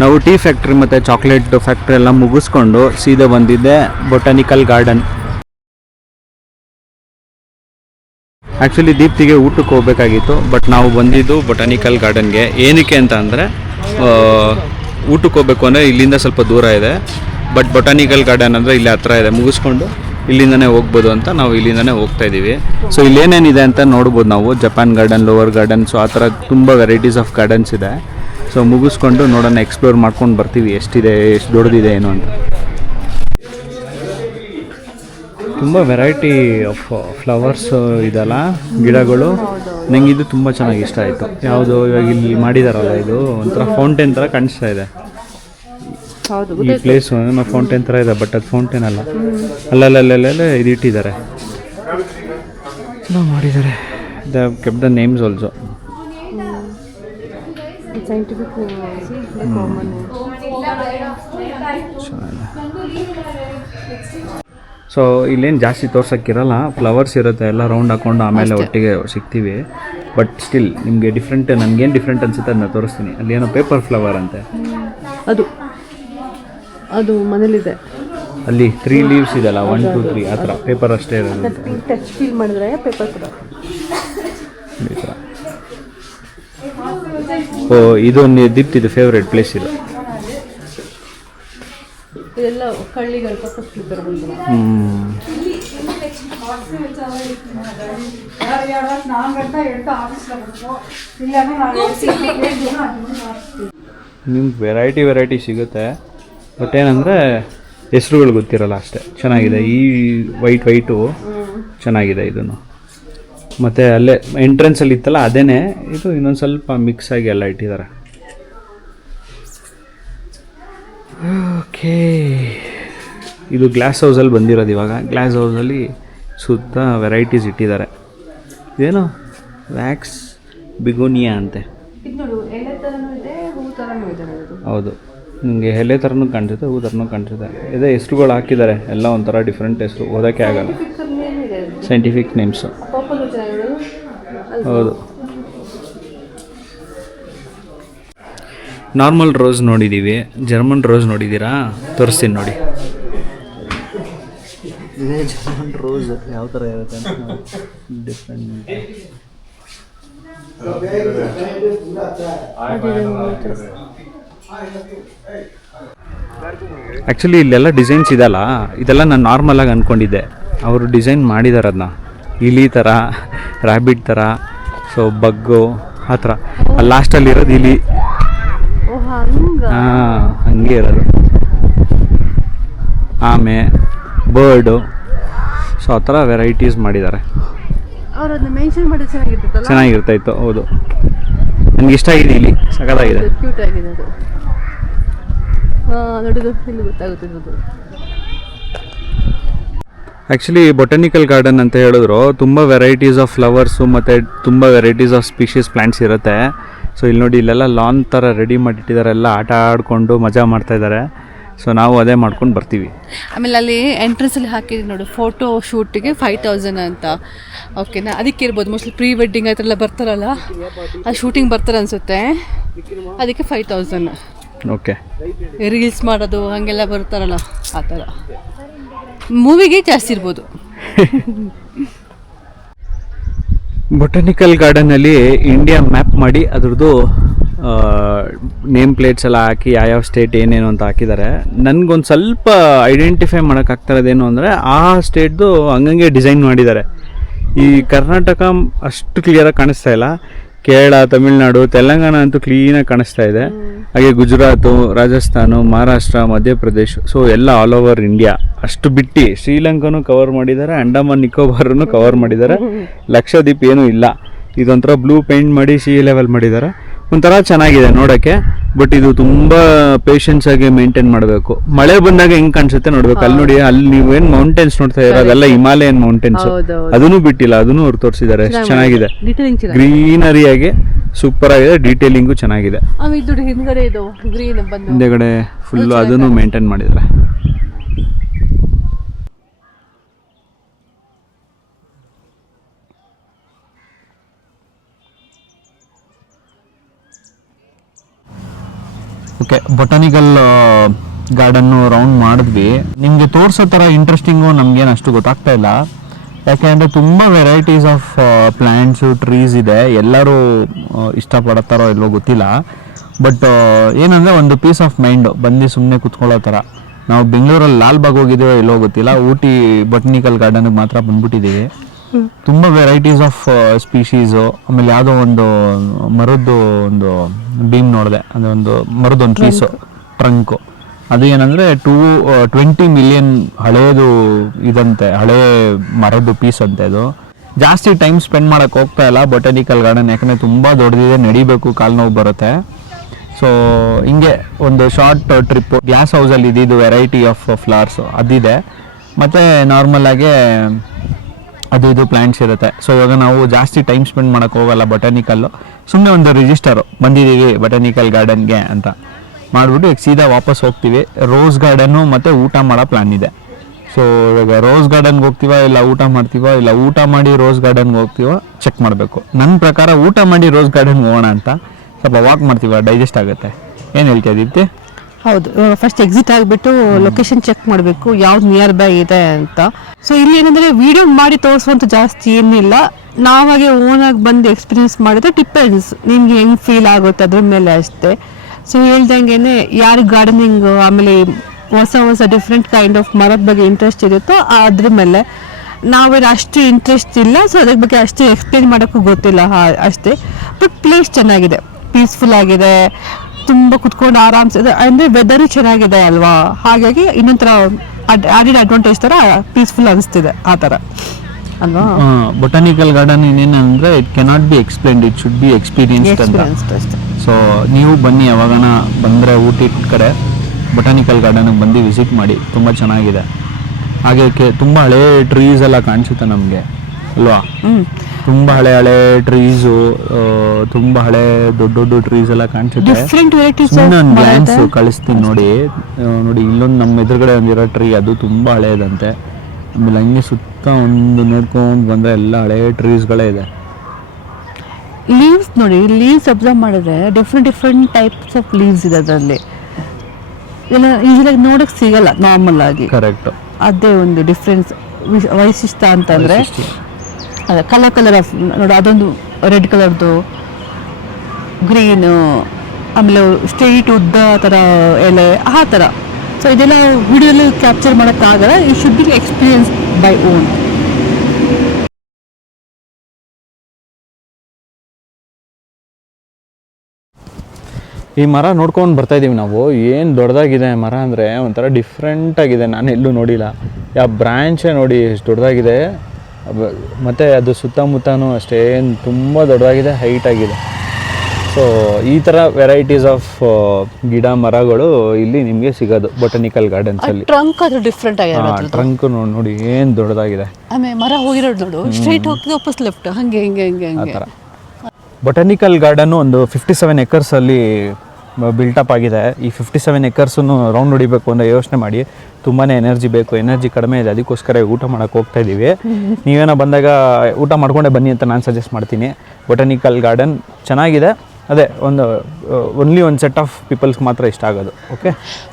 ನಾವು tea factory ಮತ್ತು chocolate factory ಎಲ್ಲ ಮುಗಿಸ್ಕೊಂಡು ಸೀದಾ ಬಂದಿದ್ದೆ ಬೊಟಾನಿಕಲ್ ಗಾರ್ಡನ್. ಆ್ಯಕ್ಚುಲಿ ದೀಪ್ತಿಗೆ ಊಟಕ್ಕೆ ಹೋಗಬೇಕಾಗಿತ್ತು, ಬಟ್ ನಾವು ಬಂದಿದ್ದು ಬೊಟಾನಿಕಲ್ ಗಾರ್ಡನ್ಗೆ. ಏನಕ್ಕೆ ಅಂತ ಅಂದರೆ ಊಟಕ್ಕೆ ಹೋಗಬೇಕು ಅಂದರೆ ಇಲ್ಲಿಂದ ಸ್ವಲ್ಪ ದೂರ ಇದೆ, ಬಟ್ ಬೊಟಾನಿಕಲ್ ಗಾರ್ಡನ್ ಅಂದರೆ ಇಲ್ಲಿ ಹತ್ರ ಇದೆ, ಮುಗಿಸ್ಕೊಂಡು ಇಲ್ಲಿಂದನೇ ಹೋಗ್ಬೋದು ಅಂತ ನಾವು ಇಲ್ಲಿಂದನೇ ಹೋಗ್ತಾ ಇದ್ದೀವಿ. ಸೊ ಇಲ್ಲೇನೇನಿದೆ ಅಂತ ನೋಡ್ಬೋದು ನಾವು. Japan garden, lower garden, so ಆ ಥರ ತುಂಬ ವೆರೈಟೀಸ್ ಆಫ್ ಗಾರ್ಡನ್ಸ್ ಇದೆ. ಸೊ ಮುಗಿಸ್ಕೊಂಡು ನೋಡೋಣ, ಎಕ್ಸ್ಪ್ಲೋರ್ ಮಾಡ್ಕೊಂಡು ಬರ್ತೀವಿ ಎಷ್ಟಿದೆ, ಎಷ್ಟು ದೊಡ್ಡದಿದೆ ಏನು ಅಂತ. ತುಂಬ ವೆರೈಟಿ ಆಫ್ ಫ್ಲವರ್ಸ್ ಇದೆಲ್ಲ, ಗಿಡಗಳು. ನನಗೆ ಇದು ತುಂಬ ಚೆನ್ನಾಗಿ ಇಷ್ಟ ಆಯಿತು. ಯಾವುದು ಇವಾಗ ಇಲ್ಲಿ ಮಾಡಿದಾರಲ್ಲ, ಇದು ಒಂಥರ ಫೌಂಟೇನ್ ಥರ ಕಾಣಿಸ್ತಾ ಇದೆ. ಈ ಪ್ಲೇಸು ಫೌಂಟೇನ್ ಥರ ಇದೆ, ಬಟ್ ಅದು ಫೌಂಟೇನ್ ಅಲ್ಲ. ಅಲ್ಲಲ್ಲೇ ಇದು ಇಟ್ಟಿದ್ದಾರೆ, ಮಾಡಿದ್ದಾರೆ. The kept the names also. So ಇಲ್ಲೇನು ಜಾಸ್ತಿ ತೋರ್ಸೋಕ್ಕಿರಲ್ಲ, ಫ್ಲವರ್ಸ್ ಇರುತ್ತೆ, ಎಲ್ಲ ರೌಂಡ್ ಹಾಕ್ಕೊಂಡು ಆಮೇಲೆ ಒಟ್ಟಿಗೆ ಸಿಗ್ತೀವಿ. ಬಟ್ ಸ್ಟಿಲ್ ನಿಮಗೆ ಡಿಫ್ರೆಂಟ್, ನನಗೇನು ಡಿಫ್ರೆಂಟ್ ಅನಿಸುತ್ತೆ ಅದನ್ನ ತೋರಿಸ್ತೀನಿ. ಅಲ್ಲಿ ಏನೋ ಪೇಪರ್ ಫ್ಲವರ್ ಅಂತೆ, ಅದು ಮನೇಲಿದೆ. ಅಲ್ಲಿ 3 ಲೀವ್ಸ್ ಇದೆಲ್ಲ, 1 2 3 ಆ ಥರ ಪೇಪರ್ ಅಷ್ಟೇ ಇರೋದು. ಟಚ್ ಫೀಲ್ ಮಾಡಿದ್ರೆ ಪೇಪರ್ ಕೂಡ ಈ ಥರ. ಓ ಇದು ದೀಪ್ತಿದು ಫೇವ್ರೇಟ್ ಪ್ಲೇಸ್ ಇದು. ಇದೆಲ್ಲ ಕಳ್ಳಿಗಳು ನಿಮ್ಗೆ ವೆರೈಟಿ ಸಿಗುತ್ತೆ, ಬಟ್ ಏನಂದರೆ ಹೆಸ್ರುಗಳು ಗೊತ್ತಿರಲ್ಲ ಅಷ್ಟೇ. ಚೆನ್ನಾಗಿದೆ ಈ ವೈಟು ಚೆನ್ನಾಗಿದೆ ಇದನ್ನು. ಮತ್ತು ಅಲ್ಲೇ ಎಂಟ್ರೆನ್ಸಲ್ಲಿ ಇತ್ತಲ್ಲ ಅದೇನೇ ಇದು, ಇನ್ನೊಂದು ಸ್ವಲ್ಪ ಮಿಕ್ಸ್ ಆಗಿ ಎಲ್ಲ ಇಟ್ಟಿದ್ದಾರೆ. ಓಕೆ, ಇದು ಗ್ಲಾಸ್ ಹೌಸಲ್ಲಿ ಬಂದಿರೋದು. ಇವಾಗ ಗ್ಲಾಸ್ ಹೌಸಲ್ಲಿ ಸುತ್ತ ವೆರೈಟೀಸ್ ಇಟ್ಟಿದ್ದಾರೆ. ಇದೇನು ವ್ಯಾಕ್ಸ್ ಬಿಗೋನಿಯಾ ಅಂತೆ. ಹೌದು, ನಿಮಗೆ ಎಲೆ ಥರನೂ ಕಾಣಿಸುತ್ತೆ, ಹೂ ಥರನೂ ಕಾಣಿಸುತ್ತೆ. ಇದೇ ಹೆಸ್ರುಗಳು ಹಾಕಿದ್ದಾರೆ ಎಲ್ಲ, ಒಂಥರ ಡಿಫ್ರೆಂಟ್ ಹೆಸ್ರು, ಓದೋಕ್ಕೆ ಆಗಲ್ಲ, ಸೈಂಟಿಫಿಕ್ ನೇಮ್ಸು. ಹೌದು, ನಾರ್ಮಲ್ ರೋಸ್ ನೋಡಿದ್ದೀವಿ, ಜರ್ಮನ್ ರೋಸ್ ನೋಡಿದ್ದೀರಾ? ತೋರಿಸ್ತೀನಿ ನೋಡಿ. ಇದೇ ಜರ್ಮನ್ ರೋಸ್ ಯಾವ ಥರ ಇರುತ್ತೆ ಅಂತ ಡಿಫ್ರೆಂಟ್. ಆ್ಯಕ್ಚುಲಿ ಇಲ್ಲೆಲ್ಲ ಡಿಸೈನ್ಸ್ ಇದೆಲ್ಲ, ಇದೆಲ್ಲ ನಾನು ನಾರ್ಮಲಾಗಿ ಅಂದ್ಕೊಂಡಿದ್ದೆ. ಅವರು ಡಿಸೈನ್ ಮಾಡಿದ್ದಾರೆ ಅದನ್ನ ಇಲಿ ಥರ, ರ್ಯಾಬಿಟ್ ಥರ, ಸೊ ಬಗ್ಗು ಆ ಥರ. ಲಾಸ್ಟಲ್ಲಿ ಇರೋದು ಇಲಿ. ಹಾಂ, ಹಂಗೆ ಇರೋದು ಆಮೆ, ಬರ್ಡು, ಸೊ ಆ ಥರ ವೆರೈಟೀಸ್ ಮಾಡಿದ್ದಾರೆ. ಚೆನ್ನಾಗಿರ್ತಾಯಿತ್ತು. ಹೌದು, ನನಗೆ ಇಷ್ಟ ಆಗಿದೆ. ಇಲ್ಲಿ ಸಖತ್ತಾಗಿದೆ. ಆ್ಯಕ್ಚುಲಿ ಬೊಟಾನಿಕಲ್ ಗಾರ್ಡನ್ ಅಂತ ಹೇಳಿದ್ರು, ತುಂಬ ವೆರೈಟೀಸ್ ಆಫ್ ಫ್ಲವರ್ಸು ಮತ್ತು ತುಂಬ ವೆರೈಟೀಸ್ ಆಫ್ ಸ್ಪೀಷೀಸ್ ಪ್ಲ್ಯಾಂಟ್ಸ್ ಇರುತ್ತೆ. ಸೊ ಇಲ್ಲಿ ನೋಡಿ, ಇಲ್ಲೆಲ್ಲ ಲಾನ್ ಥರ ರೆಡಿ ಮಾಡಿಟ್ಟಿದ್ದಾರೆ, ಎಲ್ಲ ಆಟ ಆಡಿಕೊಂಡು ಮಜಾ ಮಾಡ್ತಾಯಿದ್ದಾರೆ. ಸೊ ನಾವು ಅದೇ ಮಾಡ್ಕೊಂಡು ಬರ್ತೀವಿ. ಆಮೇಲೆ ಅಲ್ಲಿ ಎಂಟ್ರೆನ್ಸಲ್ಲಿ ಹಾಕಿದ್ವಿ ನೋಡಿ, ಫೋಟೋ ಶೂಟಿಗೆ 5000 ಅಂತ. ಓಕೆನಾ, ಅದಕ್ಕೆ ಇರ್ಬೋದು ಮೋಸ್ಟ್ಲಿ ಪ್ರೀ ವೆಡ್ಡಿಂಗ್ ಆ ಥರ ಎಲ್ಲ ಬರ್ತಾರಲ್ಲ, ಅದು ಶೂಟಿಂಗ್ ಬರ್ತಾರೆ ಅನಿಸುತ್ತೆ, ಅದಕ್ಕೆ 5000. ಓಕೆ, ರೀಲ್ಸ್ ಮಾಡೋದು ಹಾಗೆಲ್ಲ ಬರ್ತಾರಲ್ಲ ಆ ಥರ, ಮೂವಿಗೆ ಜಾಸ್ತಿ ಇರ್ಬೋದು. ಬೊಟಾನಿಕಲ್ ಗಾರ್ಡನಲ್ಲಿ ಇಂಡಿಯಾ ಮ್ಯಾಪ್ ಮಾಡಿ ಅದ್ರದ್ದು ನೇಮ್ ಪ್ಲೇಟ್ಸ್ ಎಲ್ಲ ಹಾಕಿ ಯಾವ್ಯಾವ ಸ್ಟೇಟ್ ಏನೇನು ಅಂತ ಹಾಕಿದ್ದಾರೆ. ನನಗೊಂದು ಸ್ವಲ್ಪ ಐಡೆಂಟಿಫೈ ಮಾಡೋಕ್ಕಾಗ್ತಿರೋದೇನು ಅಂದರೆ, ಆ ಸ್ಟೇಟ್ದು ಹಂಗಂಗೆ ಡಿಸೈನ್ ಮಾಡಿದ್ದಾರೆ. ಈ ಕರ್ನಾಟಕ ಅಷ್ಟು ಕ್ಲಿಯರಾಗಿ ಕಾಣಿಸ್ತಾ ಇಲ್ಲ, ಕೇರಳ, ತಮಿಳ್ನಾಡು, ತೆಲಂಗಾಣ ಅಂತೂ ಕ್ಲೀನಾಗಿ ಕಾಣಿಸ್ತಾ ಇದೆ. ಹಾಗೆ ಗುಜರಾತು, ರಾಜಸ್ಥಾನು, ಮಹಾರಾಷ್ಟ್ರ, ಮಧ್ಯಪ್ರದೇಶ್, ಸೊ ಎಲ್ಲ ಆಲ್ ಓವರ್ ಇಂಡಿಯಾ. ಅಷ್ಟು ಬಿಟ್ಟು ಶ್ರೀಲಂಕಾನು ಕವರ್ ಮಾಡಿದ್ದಾರೆ, ಅಂಡಮಾನ್ ನಿಕೋಬಾರನ್ನು ಕವರ್ ಮಾಡಿದ್ದಾರೆ, ಲಕ್ಷದ್ವೀಪ್ ಏನೂ ಇಲ್ಲ. ಇದೊಂಥರ ಬ್ಲೂ ಪೇಂಟ್ ಮಾಡಿ ಸಿ ಲೆವೆಲ್ ಮಾಡಿದ್ದಾರೆ. ಒಂಥರ ಚೆನ್ನಾಗಿದೆ ನೋಡೋಕ್ಕೆ, ಬಟ್ ಇದು ತುಂಬ ಪೇಷನ್ಸ್ ಆಗಿ ಮೇಂಟೈನ್ ಮಾಡಬೇಕು. ಮಳೆ ಬಂದಾಗ ಹೆಂಗೆ ಕಾಣಿಸುತ್ತೆ ನೋಡ್ಬೇಕು. ಅಲ್ಲಿ ನೋಡಿ, ಅಲ್ಲಿ ನೀವೇನು ಮೌಂಟೇನ್ಸ್ ನೋಡ್ತಾ ಇರೋ ಅದೆಲ್ಲ ಹಿಮಾಲಯನ್ ಮೌಂಟೇನ್ಸ್, ಅದನ್ನು ಬಿಟ್ಟಿಲ್ಲ, ಅದನ್ನು ಅವ್ರು ತೋರಿಸಿದ್ದಾರೆ. ಎಷ್ಟು ಚೆನ್ನಾಗಿದೆ, ಗ್ರೀನರಿಯಾಗಿ ಸೂಪರ್ ಆಗಿದೆ, ಡೀಟೇಲಿಂಗು ಚೆನ್ನಾಗಿದೆ. ಹಿಂದೆಗಡೆ ಫುಲ್ಲು ಅದನ್ನು ಮೇಂಟೈನ್ ಮಾಡಿದ್ದಾರೆ. ಓಕೆ, ಬೊಟಾನಿಕಲ್ ಗಾರ್ಡನ್ನು ರೌಂಡ್ ಮಾಡಿದ್ವಿ. ನಿಮಗೆ ತೋರಿಸೋ ಥರ ಇಂಟ್ರೆಸ್ಟಿಂಗು ನಮಗೇನು ಅಷ್ಟು ಗೊತ್ತಾಗ್ತಾ ಇಲ್ಲ, ಯಾಕೆಂದರೆ ತುಂಬ ವೆರೈಟೀಸ್ ಆಫ್ ಪ್ಲ್ಯಾಂಟ್ಸು ಟ್ರೀಸ್ ಇದೆ. ಎಲ್ಲರೂ ಇಷ್ಟಪಡುತ್ತಾರೋ ಇಲ್ವೋ ಗೊತ್ತಿಲ್ಲ. ಬಟ್ ಏನಂದರೆ ಒಂದು ಪೀಸ್ ಆಫ್ ಮೈಂಡು, ಬಂದು ಸುಮ್ಮನೆ ಕುತ್ಕೊಳ್ಳೋ ಥರ. ನಾವು ಬೆಂಗಳೂರಲ್ಲಿ ಲಾಲ್ಬಾಗ್ ಹೋಗಿದ್ದೀವೋ ಇಲ್ವೋ ಗೊತ್ತಿಲ್ಲ, ಊಟಿ ಬೊಟಾನಿಕಲ್ ಗಾರ್ಡನ್ಗೆ ಮಾತ್ರ ಬಂದ್ಬಿಟ್ಟಿದ್ದೀವಿ. ತುಂಬ ವೆರೈಟೀಸ್ ಆಫ್ ಸ್ಪೀಶೀಸು. ಆಮೇಲೆ ಯಾವುದೋ ಒಂದು ಮರದ್ದು ಒಂದು ಬೀಮ್ ನೋಡಿದೆ, ಅಂದರೆ ಒಂದು ಮರದೊಂದು ಪೀಸು ಟ್ರಂಕು. ಅದು ಏನಂದರೆ 20 ಮಿಲಿಯನ್ ಹಳೇದು ಇದಂತೆ, ಹಳೇ ಮರದ್ದು ಪೀಸ್ ಅಂತೆ. ಅದು ಜಾಸ್ತಿ ಟೈಮ್ ಸ್ಪೆಂಡ್ ಮಾಡೋಕ್ಕೆ ಹೋಗ್ತಾ ಇಲ್ಲ ಬೊಟಾನಿಕಲ್ ಗಾರ್ಡನ್, ಯಾಕಂದರೆ ತುಂಬ ದೊಡ್ಡದಿದೆ, ನಡಿಬೇಕು, ಕಾಲು ನೋವು ಬರುತ್ತೆ. ಸೊ ಹಿಂಗೆ ಒಂದು ಶಾರ್ಟ್ ಟ್ರಿಪ್ಪು. ಗ್ಲಾಸ್ ಹೌಸಲ್ಲಿ ಇದ್ದಿದ್ದು ವೆರೈಟಿ ಆಫ್ ಫ್ಲವರ್ಸು ಅದಿದೆ, ಮತ್ತು ನಾರ್ಮಲಾಗೆ ಅದು ಇದು ಪ್ಲ್ಯಾಂಟ್ಸ್ ಇರುತ್ತೆ. ಸೊ ಇವಾಗ ನಾವು ಜಾಸ್ತಿ ಟೈಮ್ ಸ್ಪೆಂಡ್ ಮಾಡೋಕ್ಕೆ ಹೋಗಲ್ಲ ಬೊಟಾನಿಕಲ್ಲು, ಸುಮ್ಮನೆ ಒಂದು ರಿಜಿಸ್ಟರು ಬಂದಿದ್ದೀವಿ ಬೊಟಾನಿಕಲ್ ಗಾರ್ಡನ್ಗೆ ಅಂತ ಮಾಡಿಬಿಟ್ಟು ಈಗ ಸೀದಾ ವಾಪಸ್ ಹೋಗ್ತೀವಿ. ರೋಸ್ ಗಾರ್ಡನ್ನು ಮತ್ತು ಊಟ ಮಾಡೋ ಪ್ಲ್ಯಾನ್ ಇದೆ. ಸೊ ಇವಾಗ ರೋಸ್ ಗಾರ್ಡನ್ಗೆ ಹೋಗ್ತೀವ, ಇಲ್ಲ ಊಟ ಮಾಡ್ತೀವ, ಇಲ್ಲ ಊಟ ಮಾಡಿ ರೋಸ್ ಗಾರ್ಡನ್ಗೆ ಹೋಗ್ತೀವ, ಚೆಕ್ ಮಾಡಬೇಕು. ನನ್ನ ಪ್ರಕಾರ ಊಟ ಮಾಡಿ ರೋಸ್ ಗಾರ್ಡನ್ಗೆ ಹೋಗೋಣ ಅಂತ. ಸ್ವಲ್ಪ ವಾಕ್ ಮಾಡ್ತೀವ, ಡೈಜೆಸ್ಟ್ ಆಗುತ್ತೆ. ಏನು ಹೇಳ್ತಾ ದೀಪ್ತಿ? ಹೌದು, ಫಸ್ಟ್ ಎಕ್ಸಿಟ್ ಆಗಿಬಿಟ್ಟು ಲೊಕೇಶನ್ ಚೆಕ್ ಮಾಡಬೇಕು ಯಾವ್ದು ನಿಯರ್ ಬೈ ಇದೆ ಅಂತ. ಸೊ ಇಲ್ಲಿ ಏನಂದರೆ ವಿಡಿಯೋ ಮಾಡಿ ತೋರಿಸುವಂಥ ಜಾಸ್ತಿ ಏನಿಲ್ಲ, ನಾವಾಗೆ ಓನಾಗಿ ಬಂದು ಎಕ್ಸ್ಪೀರಿಯನ್ಸ್ ಮಾಡಿದ್ರೆ ಡಿಪೆಂಡ್ಸ್ ನಿಮ್ಗೆ ಹೆಂಗೆ ಫೀಲ್ ಆಗುತ್ತೆ ಅದ್ರ ಮೇಲೆ ಅಷ್ಟೇ. ಸೊ ಹೇಳ್ದಂಗೆ ಯಾರಿಗೆ ಗಾರ್ಡನಿಂಗ್ ಆಮೇಲೆ ಹೊಸ ಹೊಸ ಡಿಫ್ರೆಂಟ್ ಕೈಂಡ್ ಆಫ್ ಮರದ ಬಗ್ಗೆ ಇಂಟ್ರೆಸ್ಟ್ ಇರುತ್ತೋ ಅದ್ರ ಮೇಲೆ. ನಾವೇನು ಅಷ್ಟು ಇಂಟ್ರೆಸ್ಟ್ ಇಲ್ಲ, ಸೊ ಅದ್ರ ಬಗ್ಗೆ ಅಷ್ಟು ಎಕ್ಸ್ಪ್ಲೇನ್ ಮಾಡೋಕ್ಕೂ ಗೊತ್ತಿಲ್ಲ ಅಷ್ಟೇ. ಬಟ್ ಪ್ಲೇಸ್ ಚೆನ್ನಾಗಿದೆ, ಪೀಸ್ಫುಲ್ ಆಗಿದೆ, ತುಂಬ ಕುತ್ಕೊಂಡು ಆರಾಮ್ಸಿದೆ. ಅಂದರೆ ವೆದರು ಚೆನ್ನಾಗಿದೆ ಅಲ್ವಾ, ಹಾಗಾಗಿ ಇನ್ನೊಂಥರ ಆಡಿಡ್ ಅಡ್ವಾಂಟೇಜ್ ಥರ ಪೀಸ್ಫುಲ್ ಅನಿಸ್ತಿದೆ ಆ ಥರ ಅಲ್ವಾ. ಬೊಟಾನಿಕಲ್ ಗಾರ್ಡನ್ ಇನ್ನೇನಂದರೆ it cannot be explained, it should be experienced ಅಂತ. ಅಷ್ಟೇ. ಸೊ ನೀವು ಬನ್ನಿ, ಯಾವಾಗನ ಬಂದರೆ ಊಟಿ ಕಡೆ ಬೊಟಾನಿಕಲ್ ಗಾರ್ಡನ್ಗೆ ಬಂದು ವಿಸಿಟ್ ಮಾಡಿ, ತುಂಬ ಚೆನ್ನಾಗಿದೆ. ಹಾಗೆ ತುಂಬ ಹಳೇ ಟ್ರೀಸ್ ಎಲ್ಲ ಕಾಣಿಸುತ್ತೆ ನಮಗೆ ಅಲ್ವಾ. ತುಂಬ ಹಳೆ ಟ್ರೀಸು, ತುಂಬ ಹಳೆ ದೊಡ್ಡ ದೊಡ್ಡ ಟ್ರೀಸ್ ಎಲ್ಲ ಕಾಣಿಸುತ್ತೆ. ನಾನು ಗ್ಲಾನ್ಸ್ ಕಳಿಸ್ತೀನಿ ನೋಡಿ. ಇಲ್ಲೊಂದು ನಮ್ಮ ಎದುರುಗಡೆ ಒಂದಿರೋ ಟ್ರೀ, ಅದು ತುಂಬ ಹಳೇದಂತೆ. ಆಮೇಲೆ ಹಂಗೆ ಸುತ್ತ ಒಂದು ನೋಡ್ಕೊಂಡು ಬಂದರೆ ಎಲ್ಲ ಹಳೆ ಟ್ರೀಸ್ಗಳೇ ಇದೆ. ಲೀವ್ಸ್ ನೋಡಿ, ಲೀವ್ಸ್ ಅಬ್ಸರ್ವ್ ಮಾಡಿದ್ರೆ ಡಿಫ್ರೆಂಟ್ ಟೈಪ್ಸ್ ಆಫ್ ಲೀವ್ಸ್ ಇದೆ ಅದರಲ್ಲಿ. ಎಲ್ಲ ಈಸಿಯಾಗಿ ನೋಡೋಕ್ಕೆ ಸಿಗಲ್ಲ ನಾರ್ಮಲ್ ಆಗಿ. ಕರೆಕ್ಟ್, ಅದೇ ಒಂದು ಡಿಫ್ರೆನ್ಸ್ ವೈಶಿಷ್ಟ್ಯ ಅಂತಂದರೆ. ಅದೇ ಕಲರ್ ಆಫ್ ನೋಡಿ, ಅದೊಂದು ರೆಡ್ ಕಲರ್ದು, ಗ್ರೀನು, ಆಮೇಲೆ ಸ್ಟ್ರೈಟ್ ಉದ್ದ ಥರ ಎಲೆ ಆ ಥರ. ಸೊ ಇದೆಲ್ಲ ವಿಡಿಯೋಲಿ ಕ್ಯಾಪ್ಚರ್ ಮಾಡೋಕ್ಕಾಗಲ್ಲ, you should be experience by own. ಈ ಮರ ನೋಡ್ಕೊಂಡು ಬರ್ತಾ ಇದ್ದೀವಿ ನಾವು. ಏನು ದೊಡ್ಡದಾಗಿದೆ ಮರ ಅಂದರೆ, ಒಂಥರ ಡಿಫ್ರೆಂಟ್ ಆಗಿದೆ, ನಾನು ಎಲ್ಲೂ ನೋಡಿಲ್ಲ. ಯಾವ ಬ್ರ್ಯಾಂಚೇ ನೋಡಿ ಎಷ್ಟು ದೊಡ್ಡದಾಗಿದೆ, ಮತ್ತು ಅದು ಸುತ್ತಮುತ್ತನೂ ಅಷ್ಟೇ ತುಂಬ ದೊಡ್ಡದಾಗಿದೆ, ಹೈಟ್ ಆಗಿದೆ. ಸೊ ಈ ಥರ ವೆರೈಟೀಸ್ ಆಫ್ ಗಿಡ ಮರಗಳು ಇಲ್ಲಿ ನಿಮಗೆ ಸಿಗೋದು ಬೊಟಾನಿಕಲ್ ಗಾರ್ಡನ್ಸಲ್ಲಿ. ಟ್ರಂಕ್ ಅದು ಡಿಫ್ರೆಂಟ್ ಆಗಿದೆ, ಟ್ರಂಕ್ ನೋಡಿ ಏನು ದೊಡ್ಡದಾಗಿದೆ. ಆಮೇಲೆ ಮರ ಹೋಗಿರೋದು ನೋಡು, ಸ್ಟ್ರೈಟ್ ಹೋಗ್ತದೆ ವಾಪಸ್ ಲೆಫ್ಟ್, ಹಂಗೆ ಆ ಥರ. ಬೊಟಾನಿಕಲ್ ಗಾರ್ಡನ್ನು ಒಂದು 57 ಎಕರ್ಸಲ್ಲಿ ಬಿಲ್ಟಪ್ ಆಗಿದೆ. ಈ 57 ಎಕರ್ಸನ್ನು ರೌಂಡ್ ಹೊಡಿಬೇಕು ಅಂದರೆ ಯೋಚನೆ ಮಾಡಿ, ತುಂಬಾ ಎನರ್ಜಿ ಬೇಕು. ಎನರ್ಜಿ ಕಡಿಮೆ ಇದೆ, ಅದಕ್ಕೋಸ್ಕರ ಊಟ ಮಾಡೋಕ್ಕೆ ಹೋಗ್ತಾ ಇದ್ದೀವಿ. ನೀವೇನೋ ಬಂದಾಗ ಊಟ ಮಾಡ್ಕೊಂಡೇ ಬನ್ನಿ ಅಂತ ನಾನು ಸಜೆಸ್ಟ್ ಮಾಡ್ತೀನಿ. ಬೊಟಾನಿಕಲ್ ಗಾರ್ಡನ್ ಚೆನ್ನಾಗಿದೆ, ಅದೇ ಒಂದು ಓನ್ಲಿ ಒಂದು ಸೆಟ್ ಆಫ್ ಪೀಪಲ್ಸ್ಗೆ ಮಾತ್ರ ಇಷ್ಟ ಆಗೋದು. ಓಕೆ,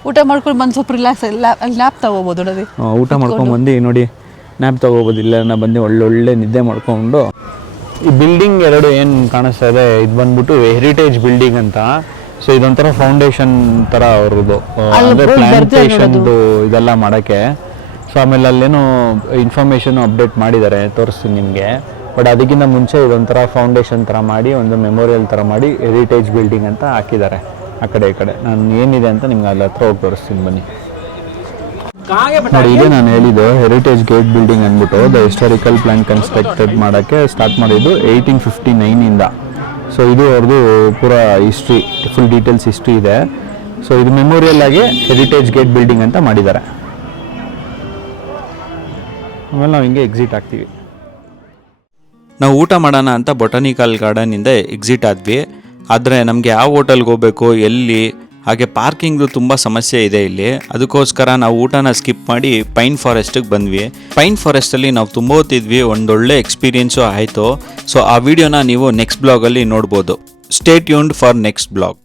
ಊಟ ಮಾಡ್ಕೊಂಡು ಬಂದು ಸ್ವಲ್ಪ ರಿಲ್ಯಾಕ್ಸ್ ಲ್ಯಾಪ್ ತಗೋಬೋದು ನೋಡಿ. ಊಟ ಮಾಡ್ಕೊಂಡು ಬಂದು ನೋಡಿ ನ್ಯಾಪ್ ತಗೋಬೋದು, ಇಲ್ಲ ಬಂದು ಒಳ್ಳೊಳ್ಳೆ ನಿದ್ದೆ ಮಾಡ್ಕೊಂಡು. ಈ ಬಿಲ್ಡಿಂಗ್ ಎರಡು ಏನು ಕಾಣಿಸ್ತಾ ಇದೆ, ಇದು ಬಂದ್ಬಿಟ್ಟು ಹೆರಿಟೇಜ್ ಬಿಲ್ಡಿಂಗ್ ಅಂತ. ಸೊ ಇದೊಂಥರ ಫೌಂಡೇಶನ್ ಥರ ಅವ್ರದ್ದು, ಅಂದರೆ ಪ್ಲಾಂಟೇಶನ್ದು ಇದೆಲ್ಲ ಮಾಡೋಕ್ಕೆ. ಸೊ ಆಮೇಲೆ ಅಲ್ಲೇನೋ ಇನ್ಫಾರ್ಮೇಷನ್ ಅಪ್ಡೇಟ್ ಮಾಡಿದ್ದಾರೆ, ತೋರಿಸ್ತೀನಿ ನಿಮಗೆ. ಬಟ್ ಅದಕ್ಕಿಂತ ಮುಂಚೆ ಇದೊಂಥರ ಫೌಂಡೇಶನ್ ಥರ ಮಾಡಿ, ಒಂದು ಮೆಮೋರಿಯಲ್ ಥರ ಮಾಡಿ ಹೆರಿಟೇಜ್ ಬಿಲ್ಡಿಂಗ್ ಅಂತ ಹಾಕಿದ್ದಾರೆ ಆ ಕಡೆ ಈ ಕಡೆ. ನಾನು ಏನಿದೆ ಅಂತ ನಿಮ್ಗೆ ಅಲ್ಲಿ ಹತ್ರ ಹೋಗಿ ತೋರಿಸ್ತೀನಿ ಬನ್ನಿ. ನೋಡಿ, ಇದೇ ನಾನು ಹೇಳಿದ್ದು ಹೆರಿಟೇಜ್ ಗೇಟ್ ಬಿಲ್ಡಿಂಗ್ ಅಂದ್ಬಿಟ್ಟು. ದ ಹಿಸ್ಟಾರಿಕಲ್ ಪ್ಲಾನ್ ಕನ್ಸ್ಟ್ರಕ್ಟೆಡ್ ಮಾಡೋಕ್ಕೆ ಸ್ಟಾರ್ಟ್ ಮಾಡಿದ್ದು 1859ಇಂದ. ಸೊ ಇದು ಅವ್ರದ್ದು ಪೂರಾ ಹಿಸ್ಟ್ರಿ, ಫುಲ್ ಡೀಟೇಲ್ಸ್ ಹಿಸ್ಟ್ರಿ ಇದೆ. ಸೊ ಇದು ಮೆಮೋರಿಯಲ್ ಆಗಿ ಹೆರಿಟೇಜ್ ಗೇಟ್ ಬಿಲ್ಡಿಂಗ್ ಅಂತ ಮಾಡಿದ್ದಾರೆ. ಆಮೇಲೆ ನಾವು ಹಿಂಗೆ ಎಕ್ಸಿಟ್ ಆಗ್ತೀವಿ. ನಾವು ಊಟ ಮಾಡೋಣ ಅಂತ ಬೊಟಾನಿಕಲ್ ಗಾರ್ಡನಿಂದ ಎಕ್ಸಿಟ್ ಆದ್ವಿ. ಆದರೆ ನಮಗೆ ಯಾವ ಹೋಟೆಲ್ಗೆ ಹೋಗಬೇಕು, ಎಲ್ಲಿ, ಹಾಗೆ ಪಾರ್ಕಿಂಗ್ದು ತುಂಬ ಸಮಸ್ಯೆ ಇದೆ ಇಲ್ಲಿ. ಅದಕ್ಕೋಸ್ಕರ ನಾವು ಊಟನ ಸ್ಕಿಪ್ ಮಾಡಿ ಪೈನ್ ಫಾರೆಸ್ಟಿಗೆ ಬಂದ್ವಿ. ಪೈನ್ ಫಾರೆಸ್ಟಲ್ಲಿ ನಾವು ತುಂಬ ಹೊತ್ತಿದ್ವಿ, ಒಂದೊಳ್ಳೆ ಎಕ್ಸ್ಪೀರಿಯೆನ್ಸು ಆಯಿತು. ಸೊ ಆ ವಿಡಿಯೋನ ನೀವು ನೆಕ್ಸ್ಟ್ ಬ್ಲಾಗಲ್ಲಿ ನೋಡ್ಬೋದು. Stay tuned for next blog.